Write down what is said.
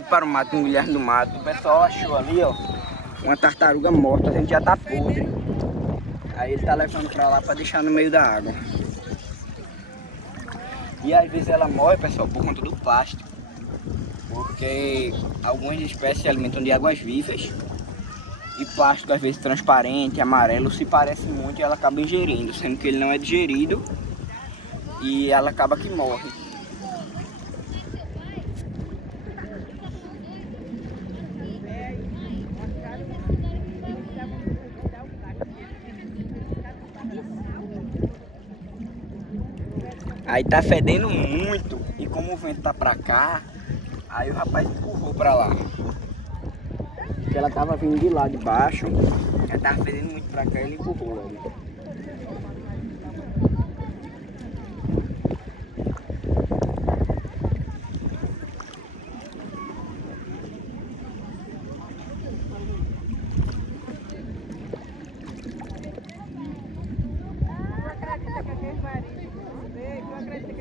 Para o mato, um Guilherme do Mato, o pessoal achou ali, ó, uma tartaruga morta, a gente já tá podre. Aí ele tá levando pra lá pra deixar no meio da água. E às vezes ela morre, pessoal, por conta do plástico. Porque algumas espécies se alimentam de águas vivas. E plástico às vezes transparente, amarelo, se parece muito e ela acaba ingerindo, sendo que ele não é digerido e ela acaba que morre. Aí tá fedendo muito e como o vento tá pra cá, aí o rapaz empurrou pra lá. Porque ela tava vindo de lá de baixo, ela tava fedendo muito pra cá e ele empurrou ali.